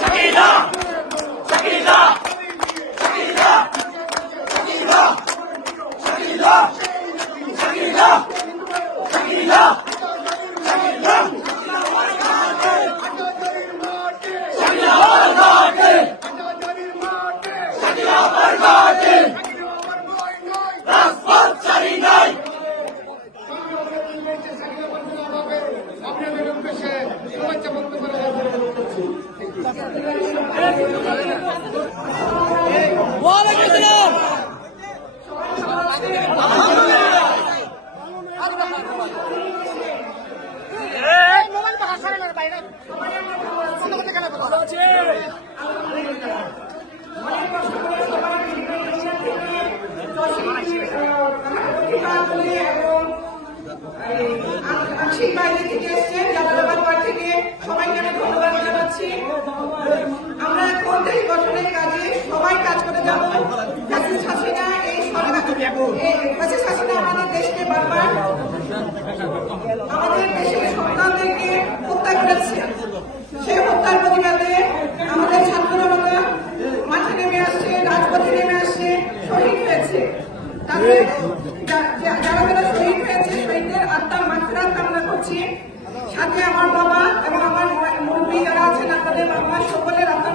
Shakira! Shakira! Shakira! ওয়ালাইকুম আসসালাম আংশিক বাইরে থেকে এসছেন জালালাবাদ ওয়ার্ড সবাইকে আমি ধন্যবাদ জানাচ্ছি। আমরা দেশ গঠনের কাজে সবাই কাজ করে যাব। ফ্যাসিস্ট হাসিনা, এই সরকার, এই ফ্যাসিস্ট হাসিনা আমাদের দেশকে বারবার, আমাদের দেশের সন্তানদেরকে হত্যা করেছে। সেই হত্যার প্রতিবাদে আমাদের ছাত্র জনতা মাঠে আসছে, রাজপথে নেমে আসছে, শহীদ হয়েছে। তাদের সাথে আমার সকলের আত্মার